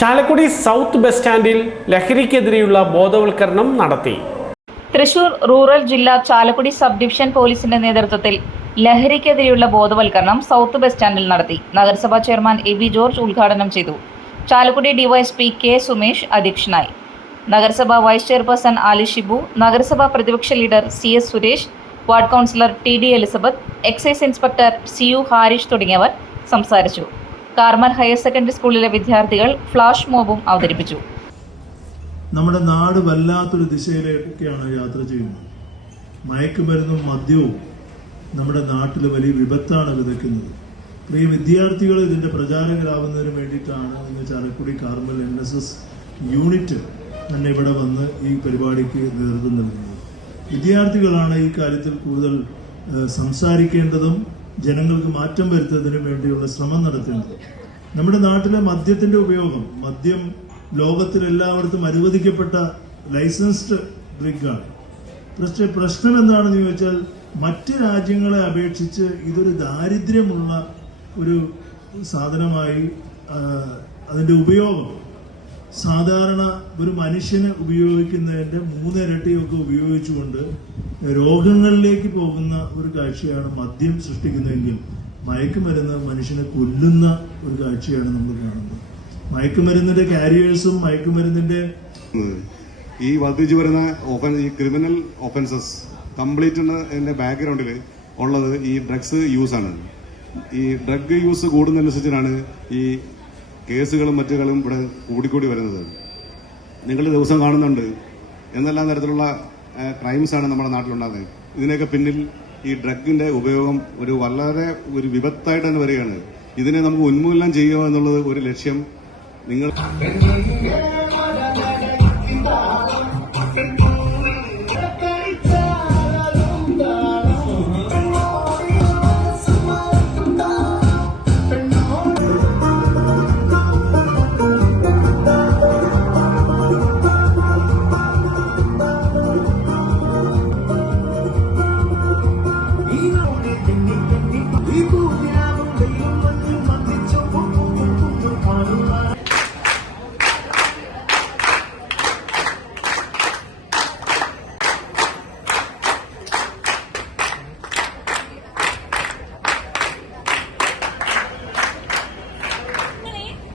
Chalakudy south bus സ്റ്റാൻഡിൽ ലഹരിക്കെതിരെയുള്ള ബോധവൽക്കരണം നടത്തി. തൃശൂർ റൂറൽ ജില്ലാ ചാലക്കുടി സബ് ഡിവിഷൻ പോലീസിന്റെ നേതൃത്വത്തിൽ ലഹരിക്കെതിരെയുള്ള ബോധവൽക്കരണം സൗത്ത് ബസ് സ്റ്റാൻഡിൽ നടത്തി. നഗരസഭാ ചെയർമാൻ എ വി ജോർജ് ഉദ്ഘാടനം ചെയ്തു. ചാലക്കുടി ഡിവൈഎസ്പി കെ സുമേഷ് അധ്യക്ഷനായി. നഗരസഭാ വൈസ് ചെയർപേഴ്സൺ ആലി ഷിബു നഗരസഭാ പ്രതിപക്ഷ leader C S Suresh ward councillor T D Elizabeth excise inspector C U Harish തുടങ്ങിയവർ സംസാരിച്ചു. കാർമൽ ഹയർ സെക്കൻഡറി സ്കൂളിലെ വിദ്യാർത്ഥികൾ ഫ്ലാഷ് മോബും അവതരിപ്പിച്ചു. നമ്മുടെ നാട് വല്ലാത്തൊരു ദിശയിലേക്കൊക്കെയാണ് യാത്ര ചെയ്യുന്നത്. മയക്കുമരുന്നും മദ്യവും നമ്മുടെ നാട്ടിൽ വലിയ വിപത്താണ് വിതയ്ക്കുന്നത്. പ്രിയ വിദ്യാർത്ഥികൾ ഇതിന്റെ പ്രചാരകരാകുന്നതിന് വേണ്ടിയിട്ടാണ് ഇന്ന് Chalakudy Carmel N S S unit തന്നെ ഇവിടെ വന്ന് ഈ പരിപാടിക്ക് നേതൃത്വം നൽകുന്നത്. വിദ്യാർത്ഥികളാണ് ഈ കാര്യത്തിൽ കൂടുതൽ സംസാരിക്കേണ്ടതും ജനങ്ങൾക്ക് മാറ്റം വരുത്തുന്നതിന് വേണ്ടിയുള്ള ശ്രമം നടത്തുന്നത് നമ്മുടെ നാട്ടിലെ മദ്യത്തിന്റെ ഉപയോഗം മദ്യം ലോകത്തിൽ എല്ലായിടത്തും അനുവദിക്കപ്പെട്ട ലൈസൻസ്ഡ് ഡ്രിങ്കാണ് പക്ഷേ പ്രശ്നം എന്താണെന്ന് ചോദിച്ചാൽ മറ്റ് രാജ്യങ്ങളെ അപേക്ഷിച്ച് ഇതൊരു ദാരിദ്ര്യമുള്ള ഒരു സാധനമായി അതിന്റെ ഉപയോഗം സാധാരണ ഒരു മനുഷ്യന് ഉപയോഗിക്കുന്നതിന്റെ മൂന്നിരട്ടിയൊക്കെ ഉപയോഗിച്ചുകൊണ്ട് രോഗങ്ങളിലേക്ക് പോകുന്ന ഒരു കാഴ്ചയാണ് മദ്യം സൃഷ്ടിക്കുന്നതെങ്കിൽ മയക്കുമരുന്ന് മനുഷ്യനെ കൊല്ലുന്ന ഒരു കാഴ്ചയാണ് നമ്മൾ കാണുന്നത്. മയക്കുമരുന്നിന്റെ കാരിയേഴ്സും മയക്കുമരുന്നിന്റെ ഈ വർദ്ധിച്ചു വരുന്ന ഈ ക്രിമിനൽ ഒഫൻസസ് കംപ്ലീറ്റ് എന്റെ ബാക്ക്ഗ്രൗണ്ടിൽ ഉള്ളത് ഈ ഡ്രഗ്സ് യൂസ് ആണ്. ഈ ഡ്രഗ് യൂസ് കൂടുന്നതനുസരിച്ചാണ് ഈ കേസുകളും മറ്റുകളും ഇവിടെ കൂടിക്കൂടി വരുന്നത്. നിങ്ങൾ ദിവസം കാണുന്നുണ്ട്. എന്തെല്ലാം തരത്തിലുള്ള ക്രൈംസാണ് നമ്മുടെ നാട്ടിലുണ്ടാകുന്നത്. ഇതിനൊക്കെ പിന്നിൽ ഈ ഡ്രഗിന്റെ ഉപയോഗം ഒരു വളരെ ഒരു വിപത്തായിട്ട് തന്നെ വരികയാണ്. ഇതിനെ നമുക്ക് ഉന്മൂലനം ചെയ്യുക എന്നുള്ളത് ഒരു ലക്ഷ്യം നിങ്ങൾ